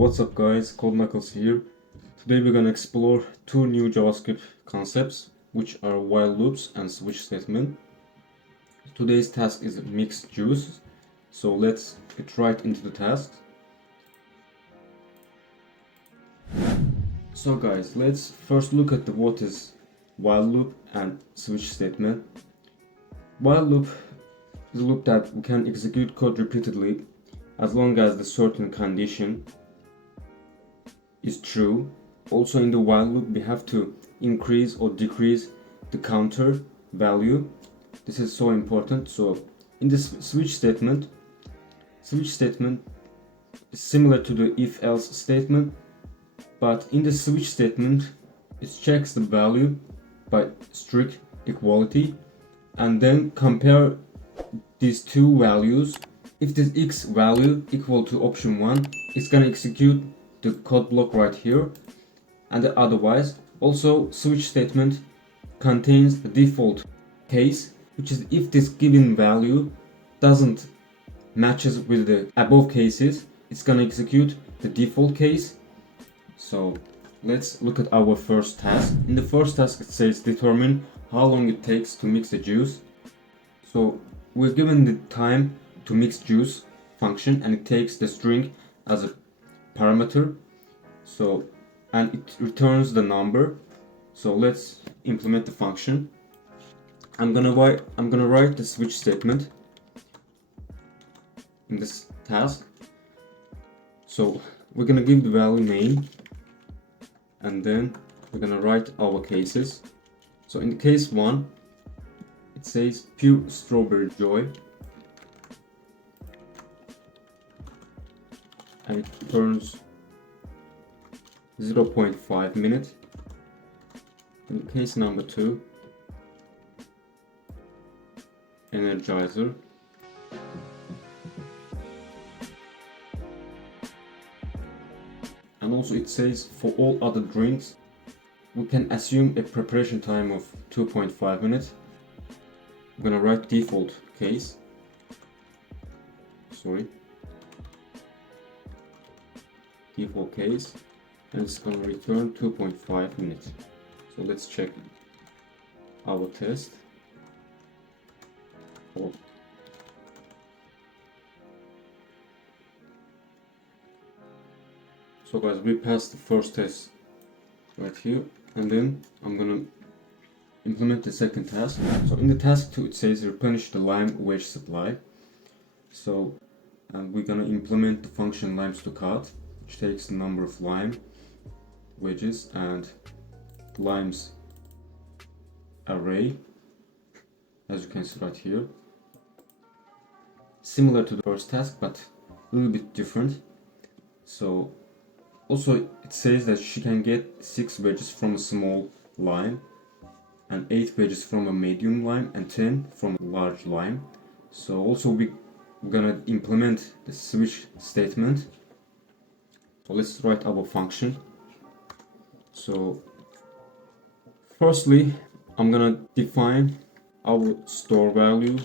What's up guys, Nuckles here. Today we're gonna explore two new JavaScript concepts, which are while loops and switch statement. Today's task is mix juice, so let's get right into the task. So guys, let's first look at what is while loop and switch statement. While loop is a loop that we can execute code repeatedly as long as the certain condition is true. Also in the while loop we have to increase or decrease the counter value. This is so important. So in this switch statement is similar to the if else statement, but in the switch statement it checks the value by strict equality and then compare these two values. If this x value equal to option 1, it's gonna execute the code block right here, and otherwise. Also switch statement contains the default case, which is if this given value doesn't matches with the above cases, it's gonna execute the default case. So let's look at our first task. In the first task it says determine how long it takes to mix the juice. So we're given the time to mix juice function and it takes the string as a parameter, so and it returns the number. So let's implement the function. I'm gonna write the switch statement in this task. So we're gonna give the value name and then we're gonna write our cases. So in the case 1 it says pure strawberry joy and it returns 0.5 minutes. In case number 2, energizer, and also it says for all other drinks we can assume a preparation time of 2.5 minutes. I'm gonna write default case, default case, and it's going to return 2.5 minutes. So let's check our test. So guys, we passed the first test right here, and then I'm gonna implement the second task. So in the task 2 it says replenish the lime wedge supply. So and we're gonna implement the function limes to cut, which takes the number of lime wedges and limes array, as you can see right here. Similar to the first task but a little bit different. So also it says that she can get 6 wedges from a small lime and 8 wedges from a medium lime and 10 from a large lime. So also we're gonna implement the switch statement. So let's write our function. So firstly I'm gonna define our store value,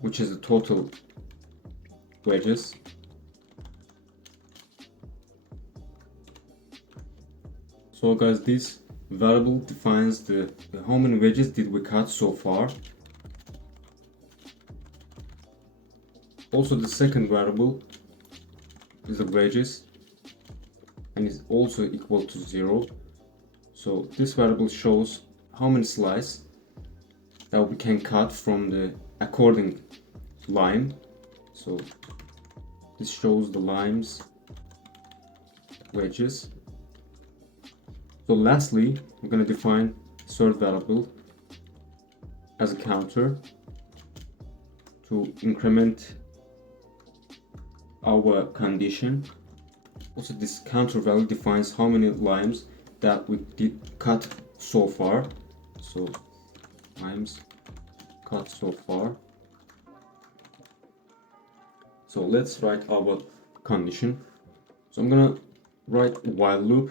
which is the total wedges. So guys, this variable defines the how many wedges did we cut so far. Also the second variable is the wedges and is also equal to 0. So this variable shows how many slices that we can cut from the according lime. So this shows the limes wedges. So lastly we're going to define third variable as a counter to increment our condition. Also this counter value defines how many limes that we did cut so far. So limes cut so far. So let's write our condition. So I'm gonna write while loop.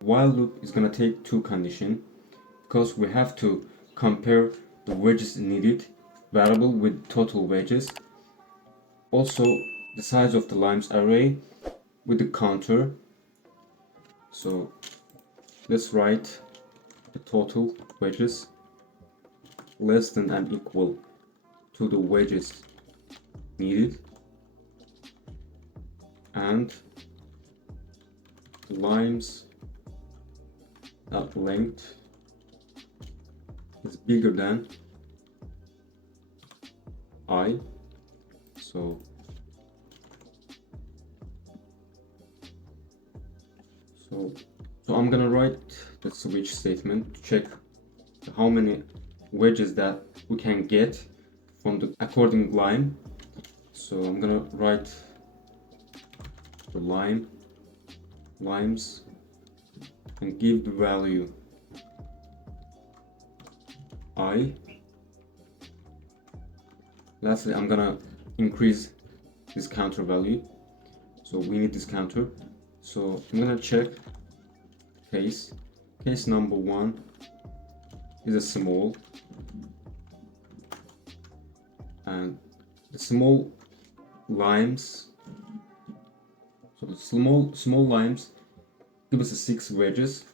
While loop is gonna take two conditions because we have to compare the wedges needed variable with total wedges. Also the size of the limes array with the counter. So let's write the total wedges less than and equal to the wedges needed, and limes at length is bigger than I. So I'm gonna write the switch statement to check how many wedges that we can get from the according lime. So I'm gonna write the limes and give the value I. Lastly, I'm gonna increase this counter value, so we need this counter. So I'm gonna check case number 1 is a small, and the small limes, so the small limes give us a 6 wedges.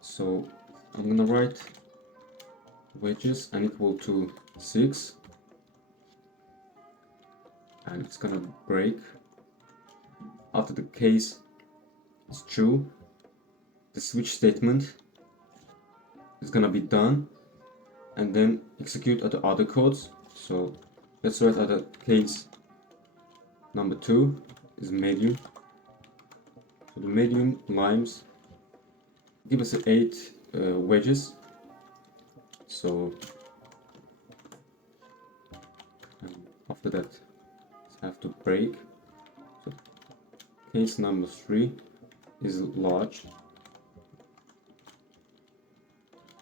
So I'm gonna write wedges and equal to 6, and it's gonna break after the case is true. The switch statement is gonna be done, and then execute the other codes. So let's write other case number 2 is medium. So the medium limes give us 8 wedges. So after that have to break. So case number 3 is large,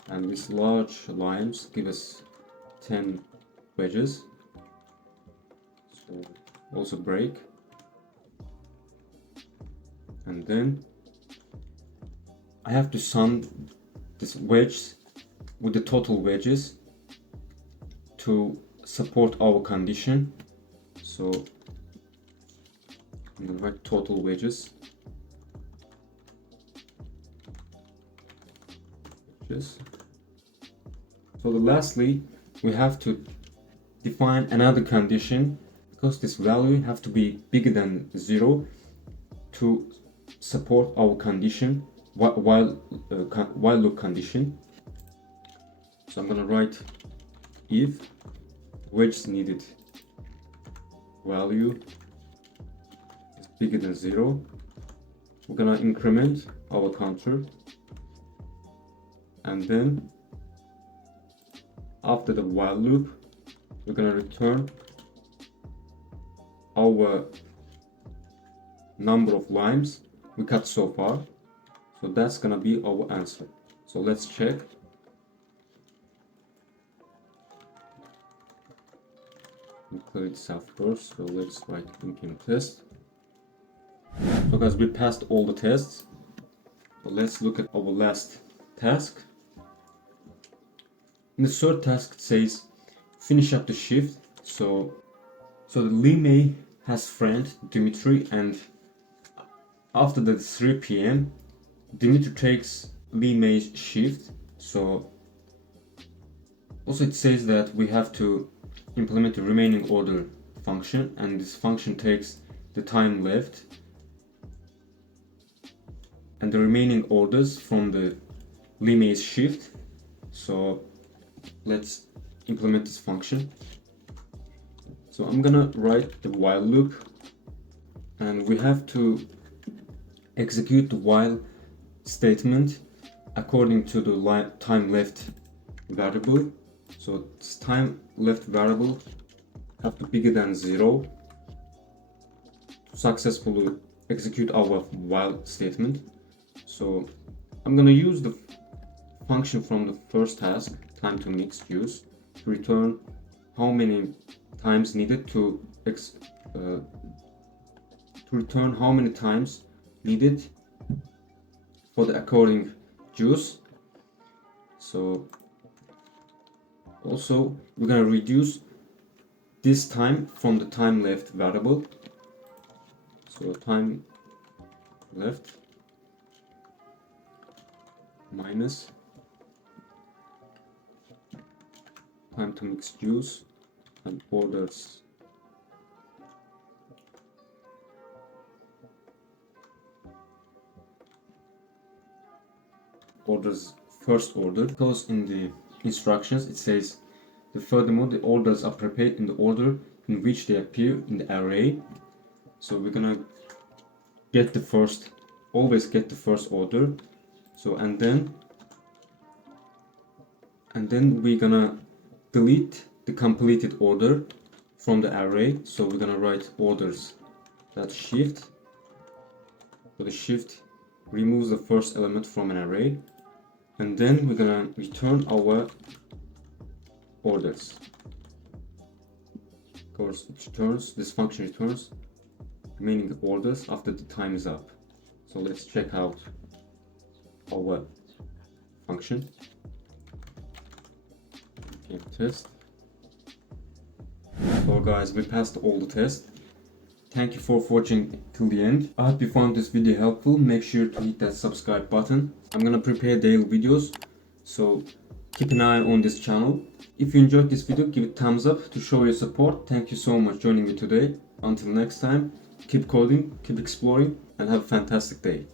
and these large limes give us 10 wedges. So also break, and then I have to sum this wedge with the total wedges to support our condition. So I'm going to write total wedges. So lastly, we have to define another condition, because this value have to be bigger than 0 to support our condition, while loop condition. So I'm gonna write if wedge needed value is bigger than 0, we're gonna increment our counter, and then after the while loop we're gonna return our number of limes we cut so far. So that's gonna be our answer. So let's check. Clear this out first. So let's write npm test. So guys, we passed all the tests. So let's look at our last task. In the third task, it says finish up the shift. So the Limay has friend Dimitri, and after the 3 p.m. Dimitri takes Limay's shift. So also it says that we have to implement the remaining order function, and this function takes the time left and the remaining orders from the Limay's shift. So let's implement this function. So I'm gonna write the while loop, and we have to execute the while statement according to the time left variable. So this time left variable have to be bigger than 0 to successfully execute our while statement. So I'm gonna use the function from the first task, time to mix use, to return how many times needed to return how many times needed for the according juice. So also we're gonna reduce this time from the time left variable. So time left minus time to mix juice and orders. Orders first order, because in the instructions it says furthermore the orders are prepared in the order in which they appear in the array. So we're gonna get the first, always get the first order. So and then we're gonna delete the completed order from the array. So we're gonna write orders that shift. So the shift removes the first element from an array, and then we're gonna return our orders. Of course, it returns, this function returns remaining orders after the time is up. So let's check out our function. Okay, test. So guys, we passed all the tests. Thank you for watching till the end. I hope you found this video helpful. Make sure to hit that subscribe button. I'm gonna prepare daily videos, so keep an eye on this channel. If you enjoyed this video, give it a thumbs up to show your support. Thank you so much for joining me today. Until next time, keep coding, keep exploring, and have a fantastic day.